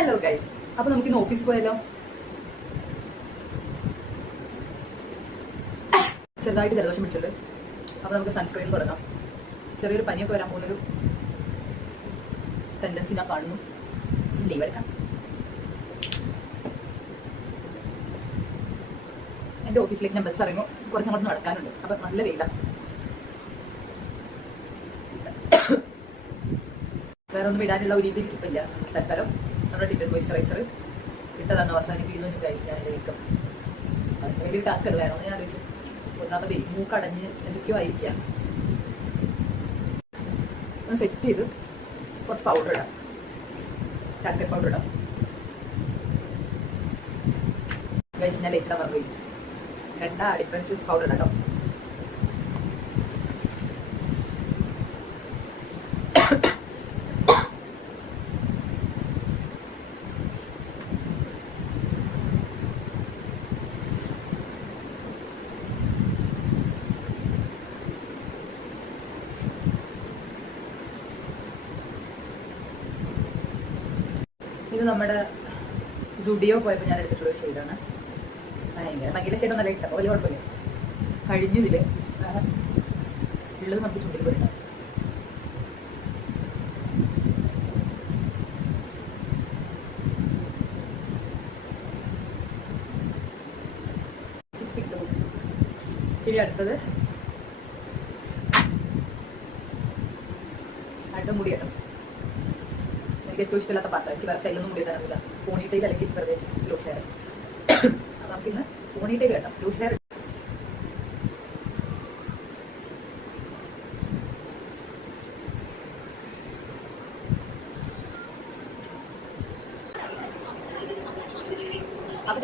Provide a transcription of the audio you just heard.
Hello guys, അപ്പൊ നമുക്ക് ഇന്ന് ഓഫീസിൽ പോയാലോ? ചെറുതായിട്ട് ജലദോഷം പിടിച്ചത്, അപ്പൊ നമുക്ക് സൺസ്ക്രീൻ തുടങ്ങാം. ചെറിയൊരു പനിയൊക്കെ വരാൻ പോകുന്നൊരു ടെൻഡൻസി ഞാൻ കാണുന്നു. ലീവ് എടുക്കാം. എന്റെ ഓഫീസിലേക്ക് ഞാൻ ബസ് ഇറങ്ങും, കുറച്ചങ്ങോട്ട് നടക്കാനുണ്ട്. അപ്പൊ നല്ല വെയിലാണ്. വേറെ ഒന്നും ഇടാനുള്ള ഒരു രീതി ഇല്ല. തൽക്കാലം നമ്മുടെ ഡിറ്റൻ മോയ്സ്ചറൈസർ ഇട്ടതാണ് അവസാനിപ്പിക്കുന്നു. ഗൈസ്, ഞാൻ ഇതിലേക്ക് വലിയൊരു ടാസ്ക് അത് വേണമെന്ന് ഞാൻ ആലോചിച്ചു. ഒന്നാമത് മൂക്കടഞ്ഞ് എന്തൊക്കെയോ ആയിരിക്കാം. ഒന്ന് സെറ്റ് ചെയ്ത് കുറച്ച് പൗഡർ ഇടാം, കാൽക്കറ്റ് പൗഡർ ഇടാം. ഗൈസ്, ഞാൻ ലേറ്റ് പറഞ്ഞു പോയി. രണ്ടാ ഡിഫറൻസ് പൗഡർ ഇടാം കേട്ടോ. ഇത് നമ്മുടെ സുഡിയോ പോയപ്പോൾ ഞാൻ എടുത്തിട്ടുള്ള ഷെയ്ഡാണ്. ഭയങ്കര ഷെയ്ഡ് നല്ല ഇഷ്ടം, വലിയ കുഴപ്പമില്ല. കഴിഞ്ഞതില് ഉള്ളത് നമുക്ക് ചുണ്ടിൽ പോയിട്ടാണ്. ഇനി അടുത്തത് മുടി കേട്ടോ. എനിക്ക് ഏറ്റവും ഇഷ്ടമില്ലാത്ത പാത്രം. എനിക്ക് വേറെ സ്റ്റൈലൊന്നും മുടി തരാനില്ല. പോണിട്ടയിൽ അല്ലെങ്കിൽ വെറുതെ ലൂസ് ഹെയർ. അപ്പം നമുക്കിന്ന് പോണിട്ടയിൽ കേട്ടോ, ലൂസ് ഹെയർ. അപ്പം